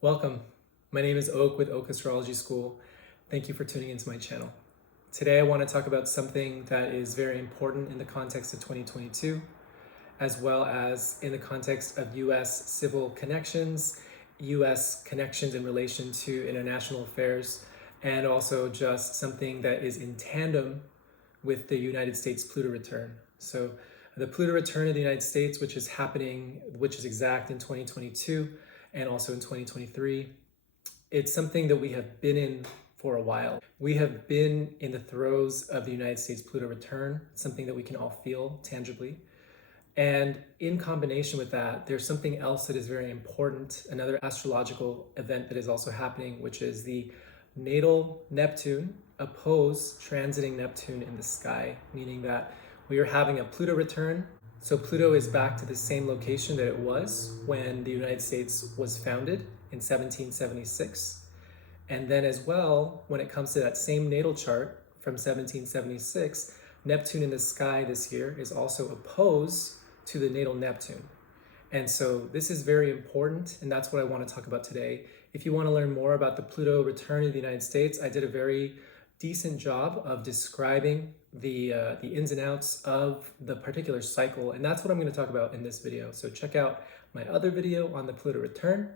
Welcome. My name is Oak with Oak Astrology School. Thank you for tuning into my channel. Today I want to talk about something that is very important in the context of 2022, as well as in the context of US civil connections, US connections in relation to international affairs, and also just something that is in tandem with the United States Pluto Return. So the Pluto Return of the United States, which is exact in 2022 and also in 2023, it's something that we have been in for a while. We have been in the throes of the United States Pluto Return, something that we can all feel tangibly. And in combination with that, there's something else that is very important, another astrological event that is also happening, which is the natal Neptune oppose transiting Neptune in the sky, meaning that we are having a Pluto return. So Pluto is back to the same location that it was when the United States was founded in 1776. And then as well, when it comes to that same natal chart from 1776, Neptune in the sky this year is also opposed to the natal Neptune. And so this is very important, and that's what I want to talk about today. If you want to learn more about the Pluto return in the United States, I did a very decent job of describing the ins and outs of the particular cycle, and that's what I'm going to talk about in this video. So check out my other video on the Pluto return.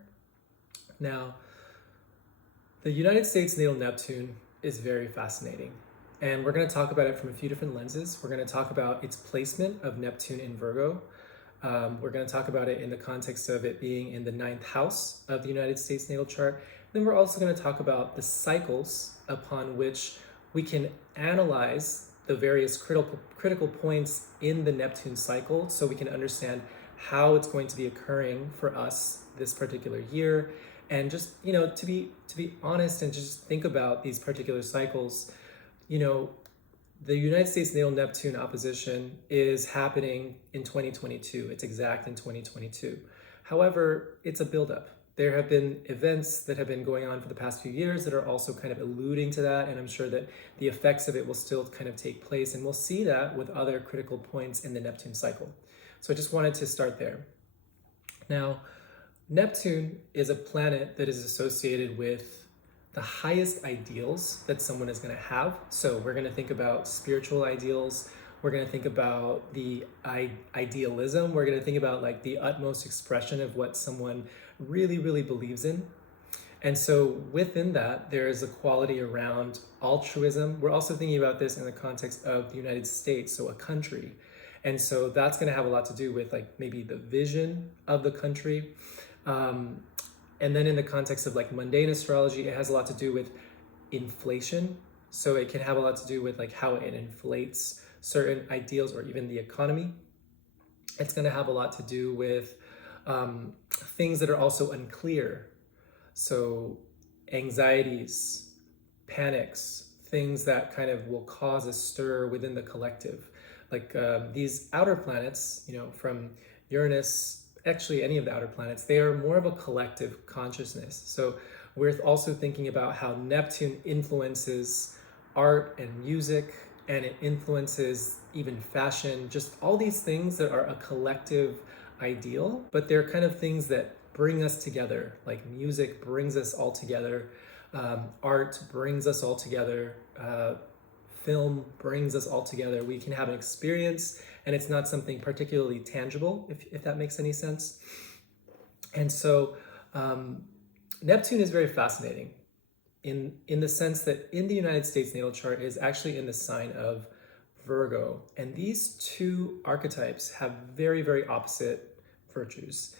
Now, the United States natal Neptune is very fascinating, and we're going to talk about it from a few different lenses. We're going to talk about its placement of Neptune in Virgo. We're going to talk about it in the context of it being in the 9th house of the United States natal chart. Then we're also going to talk about the cycles upon which we can analyze the various critical points in the Neptune cycle, so we can understand how it's going to be occurring for us this particular year. And just, to be honest and just think about these particular cycles, the United States natal Neptune opposition is happening in 2022. It's exact in 2022. However, it's a buildup. There have been events that have been going on for the past few years that are also kind of alluding to that, and I'm sure that the effects of it will still kind of take place, and we'll see that with other critical points in the Neptune cycle. So I just wanted to start there. Now, Neptune is a planet that is associated with the highest ideals that someone is going to have. So we're going to think about spiritual ideals. We're going to think about the idealism. We're going to think about like the utmost expression of what someone really, really believes in. And so within that, there is a quality around altruism. We're also thinking about this in the context of the United States, so a country. And so that's going to have a lot to do with like maybe the vision of the country. And then in the context of like mundane astrology, it has a lot to do with inflation. So it can have a lot to do with like how it inflates certain ideals or even the economy. It's going to have a lot to do with things that are also unclear. So anxieties, panics, things that kind of will cause a stir within the collective. Like these outer planets, from Uranus, actually any of the outer planets, they are more of a collective consciousness. So we're also thinking about how Neptune influences art and music, and it influences even fashion, just all these things that are a collective ideal, but they're kind of things that bring us together. Like music brings us all together, art brings us all together, film brings us all together. We can have an experience, and it's not something particularly tangible, if that makes any sense. And so Neptune is very fascinating in the sense that in the United States natal chart is actually in the sign of Virgo. And these two archetypes have very, very opposite virtues,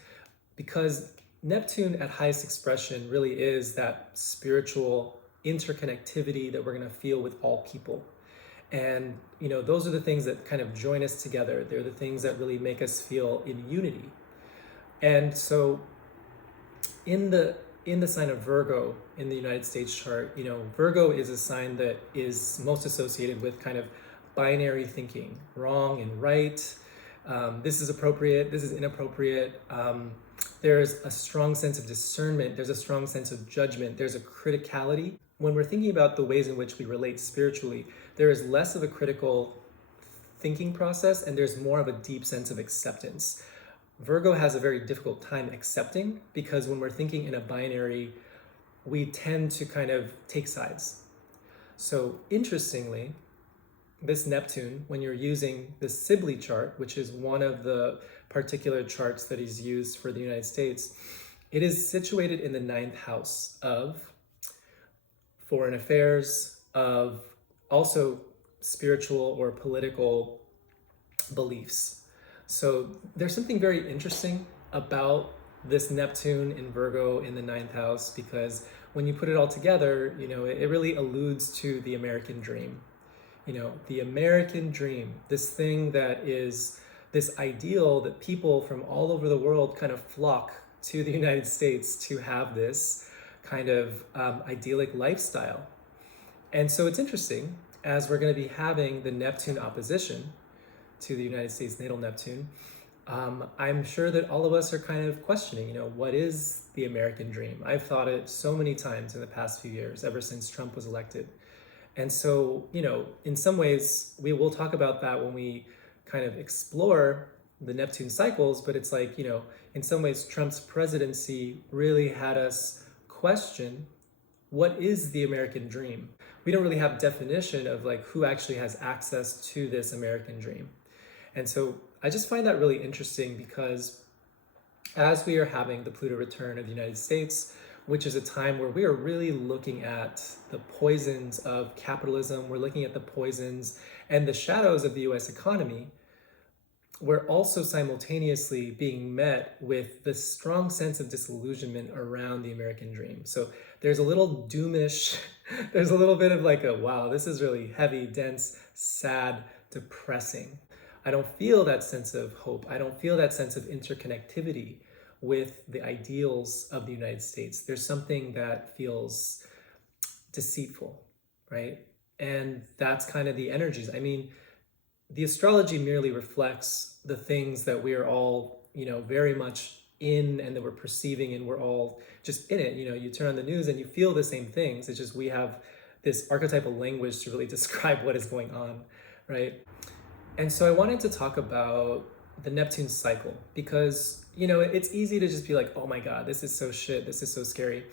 because Neptune at highest expression really is that spiritual interconnectivity that we're going to feel with all people. And those are the things that kind of join us together. They're the things that really make us feel in unity. And so in the sign of Virgo in the United States chart, Virgo is a sign that is most associated with kind of binary thinking, wrong and right. This is appropriate, this is inappropriate. There's a strong sense of discernment. There's a strong sense of judgment. There's a criticality. When we're thinking about the ways in which we relate spiritually, there is less of a critical thinking process, and there's more of a deep sense of acceptance. Virgo has a very difficult time accepting, because when we're thinking in a binary, we tend to kind of take sides. So interestingly, this Neptune, when you're using the Sibley chart, which is one of the particular charts that is used for the United States, it is situated in the ninth house of foreign affairs, of also spiritual or political beliefs. So there's something very interesting about this Neptune in Virgo in the ninth house, because when you put it all together, it really alludes to the American dream. The American dream, this thing that is this ideal that people from all over the world kind of flock to the United States to have this kind of idyllic lifestyle. And so it's interesting, as we're going to be having the Neptune opposition to the United States natal Neptune, I'm sure that all of us are kind of questioning, what is the American dream? I've thought it so many times in the past few years, ever since Trump was elected. And so, in some ways, we will talk about that when we kind of explore the Neptune cycles, but it's like, in some ways, Trump's presidency really had us question, what is the American dream? We don't really have definition of like who actually has access to this American dream. And so I just find that really interesting, because as we are having the Pluto return of the United States, which is a time where we are really looking at the poisons of capitalism, we're looking at the poisons and the shadows of the US economy, we're also simultaneously being met with this strong sense of disillusionment around the American dream. So there's a little doomish, there's a little bit of like a, wow, this is really heavy, dense, sad, depressing. I don't feel that sense of hope. I don't feel that sense of interconnectivity with the ideals of the United States. There's something that feels deceitful, right? And that's kind of the energies. I mean, the astrology merely reflects the things that we are all, very much in, and that we're perceiving, and we're all just in it. You turn on the news and you feel the same things. It's just we have this archetypal language to really describe what is going on, right? And so I wanted to talk about the Neptune cycle, because, it's easy to just be like, oh my God, this is so shit, this is so scary.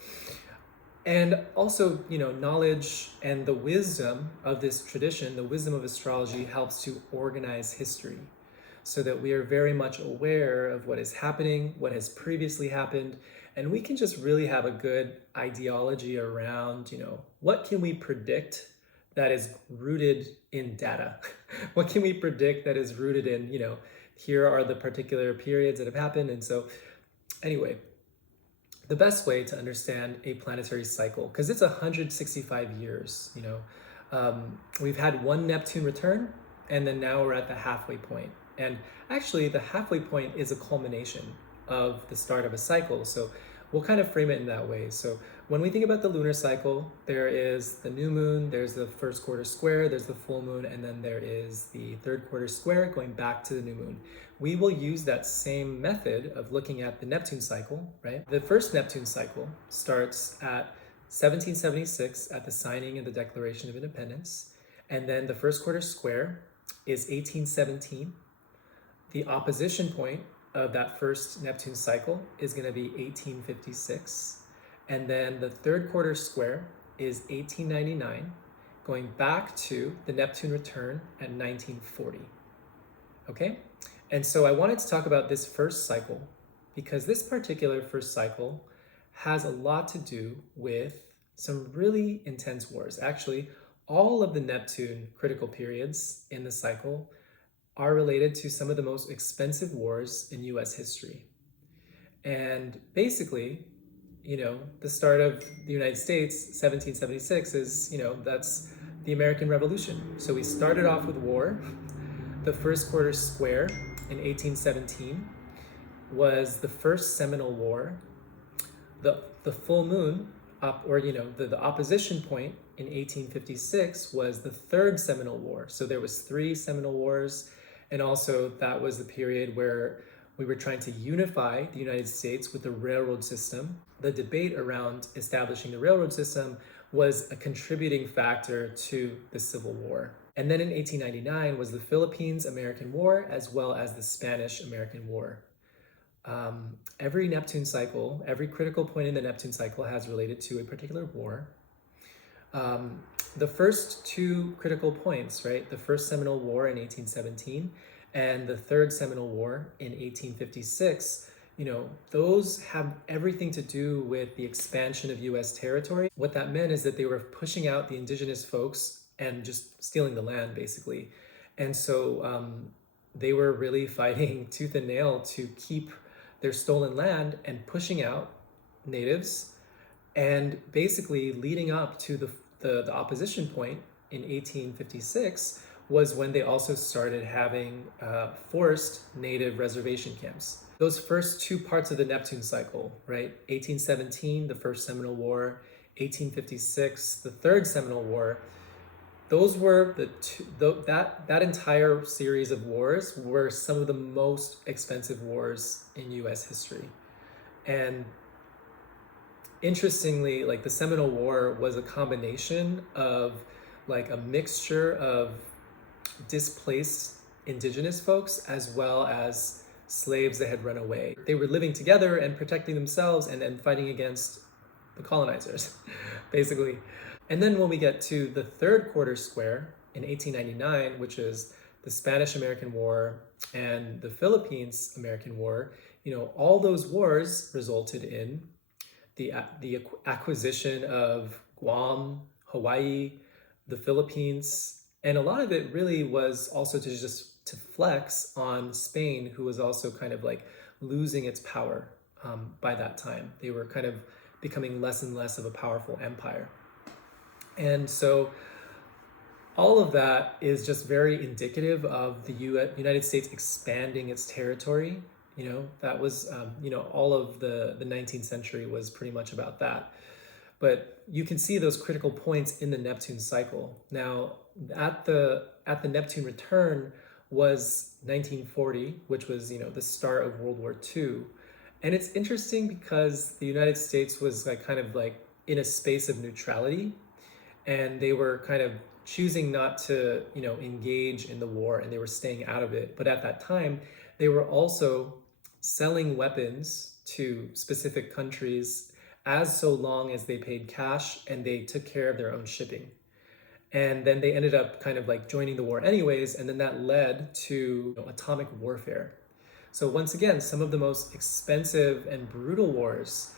And also, knowledge and the wisdom of this tradition, the wisdom of astrology, helps to organize history so that we are very much aware of what is happening, what has previously happened, and we can just really have a good ideology around, what can we predict that is rooted in data? What can we predict that is rooted in, here are the particular periods that have happened. And so anyway, the best way to understand a planetary cycle, because it's 165 years, we've had one Neptune return, and then now we're at the halfway point. And actually the halfway point is a culmination of the start of a cycle. So we'll kind of frame it in that way. So when we think about the lunar cycle, there is the new moon, there's the first quarter square, there's the full moon, and then there is the third quarter square going back to the new moon. We will use that same method of looking at the Neptune cycle, right? The first Neptune cycle starts at 1776 at the signing of the Declaration of Independence. And then the first quarter square is 1817. The opposition point of that first Neptune cycle is going to be 1856. And then the third quarter square is 1899, going back to the Neptune return at 1940. Okay? And so I wanted to talk about this first cycle, because this particular first cycle has a lot to do with some really intense wars. Actually, all of the Neptune critical periods in the cycle are related to some of the most expensive wars in US history. And basically, the start of the United States, 1776, is, that's the American Revolution. So we started off with war. The first quarter square in 1817 was the first Seminole War. The full moon, the opposition point in 1856 was the third Seminole War. So there was 3 Seminole Wars, and also that was the period where we were trying to unify the United States with the railroad system. The debate around establishing the railroad system was a contributing factor to the Civil War. And then in 1899 was the Philippines-American War, as well as the Spanish-American War. Every Neptune cycle, every critical point in the Neptune cycle has related to a particular war. Um, the first two critical points, right? The first Seminole War in 1817 and the third Seminole War in 1856, those have everything to do with the expansion of US territory. What that meant is that they were pushing out the indigenous folks and just stealing the land, basically. And so they were really fighting tooth and nail to keep their stolen land and pushing out natives, and basically leading up to the opposition point in 1856 was when they also started having forced native reservation camps. Those first two parts of the Neptune cycle, right? 1817, the first Seminole War, 1856, the third Seminole War, those were that entire series of wars were some of the most expensive wars in US history. And interestingly, like the Seminole War was a combination of like a mixture of displaced indigenous folks as well as slaves that had run away. They were living together and protecting themselves and then fighting against the colonizers, basically. And then when we get to the third quarter square in 1899, which is the Spanish-American War and the Philippines-American War, all those wars resulted in the acquisition of Guam, Hawaii, the Philippines, and a lot of it really was also to flex on Spain, who was also kind of like losing its power by that time. They were kind of becoming less and less of a powerful empire. And so all of that is just very indicative of the United States expanding its territory. That was, all of the 19th century was pretty much about that. But you can see those critical points in the Neptune cycle. Now, at the Neptune return was 1940, which was, the start of World War II. And it's interesting because the United States was kind of in a space of neutrality, and they were kind of choosing not to, engage in the war, and they were staying out of it. But at that time, they were also selling weapons to specific countries as so long as they paid cash and they took care of their own shipping. And then they ended up kind of joining the war anyways, and then that led to atomic warfare. So once again, some of the most expensive and brutal wars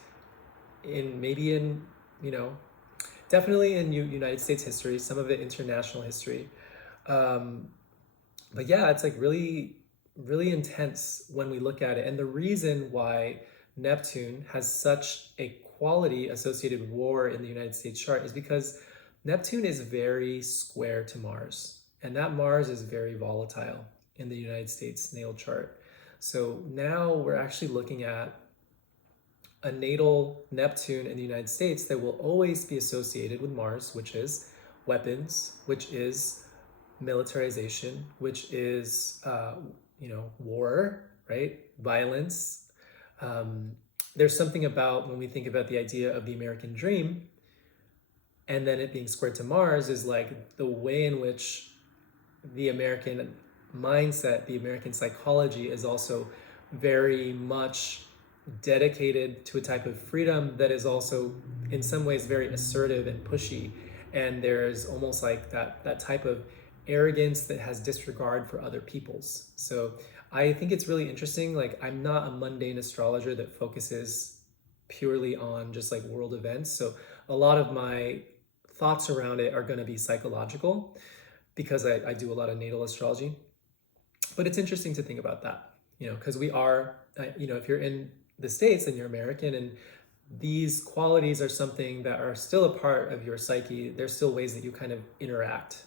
definitely in United States history, some of it international history. But yeah, it's really, really intense when we look at it. And the reason why Neptune has such a quality associated with war in the United States chart is because Neptune is very square to Mars. And that Mars is very volatile in the United States natal chart. So now we're actually looking at a natal Neptune in the United States that will always be associated with Mars, which is weapons, which is militarization, which is war, right? Violence. There's something about when we think about the idea of the American dream, and then it being squared to Mars is the way in which the American mindset, the American psychology is also very much dedicated to a type of freedom that is also in some ways very assertive and pushy. And there's almost that type of arrogance that has disregard for other people's. So I think it's really interesting. I'm not a mundane astrologer that focuses purely on just world events. So a lot of my thoughts around it are going to be psychological because I do a lot of natal astrology. But it's interesting to think about that, because we are, if you're in the States and you're American, and these qualities are something that are still a part of your psyche. There's still ways that you kind of interact.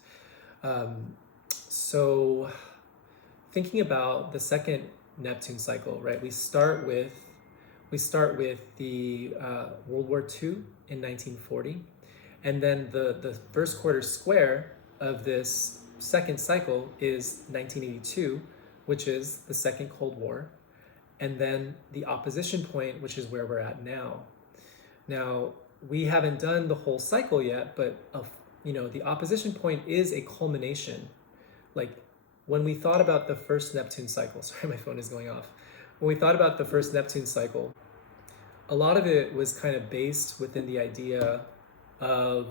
So thinking about the second Neptune cycle, right? We start with the World War II in 1940, and then the first quarter square of this second cycle is 1982, which is the Second Cold War, and then the opposition point, which is where we're at now. Now, we haven't done the whole cycle yet, but the opposition point is a culmination. When we thought about the first Neptune cycle, sorry, my phone is going off. when we thought about the first Neptune cycle, a lot of it was kind of based within the idea of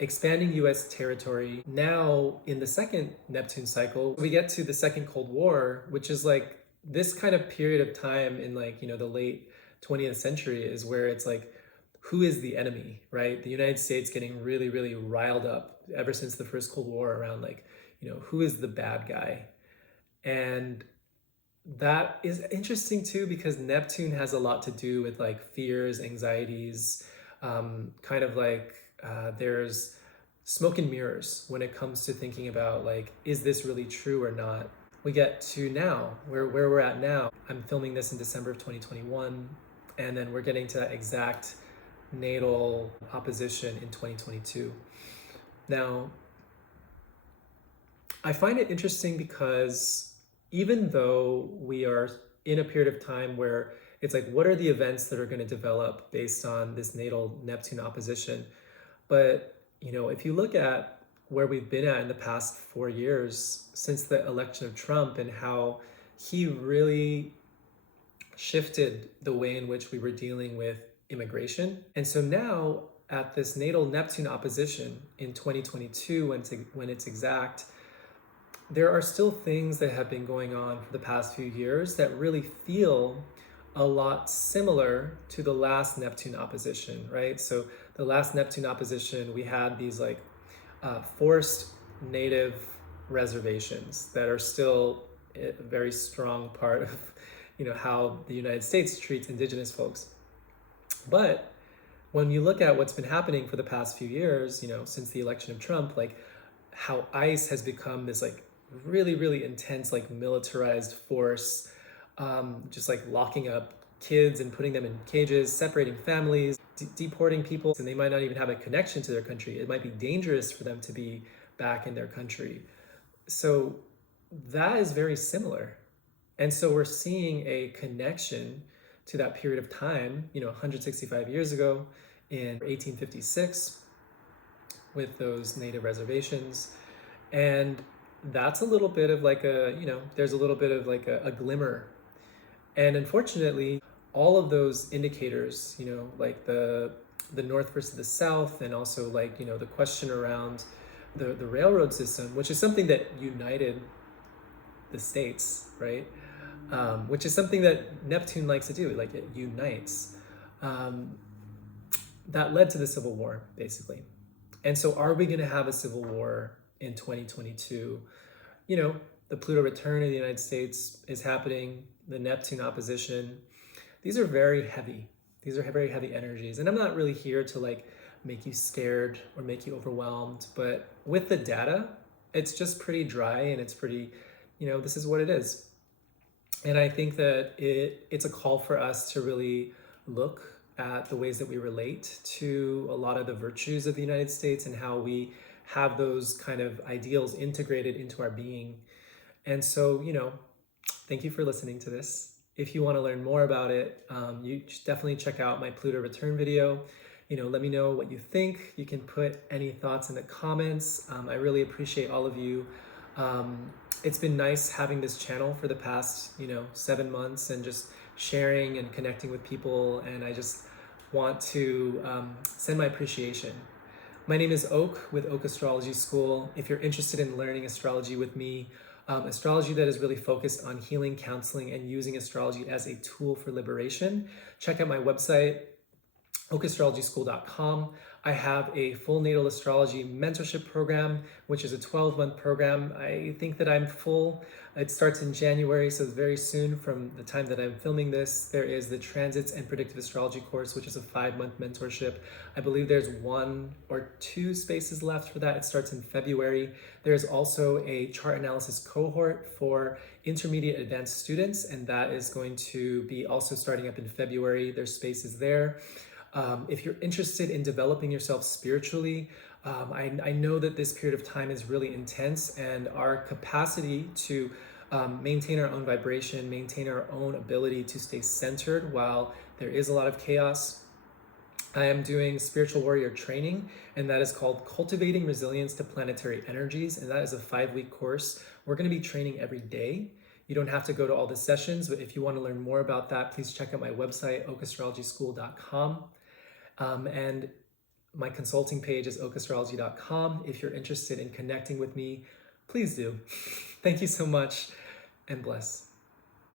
expanding US territory. Now, in the second Neptune cycle, we get to the second Cold War, which is like this kind of period of time in like, the late 20th century is where it's like, who is the enemy, right? The United States getting really, really riled up ever since the first Cold War around like, who is the bad guy? And that is interesting too, because Neptune has a lot to do with like fears, anxieties, kind of like there's smoke and mirrors when it comes to thinking about like, is this really true or not? We get to now, where we're at now. I'm filming this in December of 2021, and then we're getting to that exact natal opposition in 2022. Now, I find it interesting because even though we are in a period of time where it's like, what are the events that are going to develop based on this natal Neptune opposition? But, if you look at where we've been at in the past 4 years since the election of Trump and how he really shifted the way in which we were dealing with immigration. And so now at this natal Neptune opposition in 2022, when it's exact, there are still things that have been going on for the past few years that really feel a lot similar to the last Neptune opposition, right? So the last Neptune opposition, we had these like forced native reservations that are still a very strong part of how the United States treats indigenous folks. But when you look at what's been happening for the past few years, since the election of Trump, like how ICE has become this like really, really intense, like militarized force, just like locking up kids and putting them in cages, separating families, deporting people, and they might not even have a connection to their country. It might be dangerous for them to be back in their country. So that is very similar. And so we're seeing a connection to that period of time, 165 years ago in 1856 with those native reservations. And that's a little bit of like there's a little bit of like a glimmer. And unfortunately, all of those indicators, like the North versus the South, and also like, the question around the railroad system, which is something that united the states, right? Which is something that Neptune likes to do, like it unites. That led to the Civil War, basically. And so are we going to have a civil war in 2022? The Pluto return in the United States is happening, the Neptune opposition. These are very heavy. These are very heavy energies. And I'm not really here to like make you scared or make you overwhelmed, but with the data, it's just pretty dry and it's pretty, this is what it is. And I think that it's a call for us to really look at the ways that we relate to a lot of the virtues of the United States and how we have those kind of ideals integrated into our being. And so, thank you for listening to this. If you want to learn more about it, you should definitely check out my Pluto return video. Let me know what you think. You can put any thoughts in the comments. I really appreciate all of you. It's been nice having this channel for the past, 7 months and just sharing and connecting with people. And I just want to send my appreciation. My name is Oak with Oak Astrology School. If you're interested in learning astrology with me, astrology that is really focused on healing, counseling, and using astrology as a tool for liberation, check out my website, okastrologyschool.com. I have a full natal astrology mentorship program, which is a 12-month program. I think that I'm full. It starts in January, so very soon from the time that I'm filming this. There is the Transits and Predictive Astrology course, which is a 5-month mentorship. I believe there's 1 or 2 spaces left for that. It starts in February. There's also a chart analysis cohort for intermediate advanced students, and that is going to be also starting up in February. There's spaces there. If you're interested in developing yourself spiritually, I know that this period of time is really intense, and our capacity to maintain our own vibration, maintain our own ability to stay centered while there is a lot of chaos. I am doing spiritual warrior training, and that is called Cultivating Resilience to Planetary Energies, and that is a 5-week course. We're going to be training every day You don't have to go to all the sessions, but if you want to learn more about that, please check out my website, okastrologyschool.com. And my consulting page is okastrology.com. If you're interested in connecting with me, please do. Thank you so much, and bless.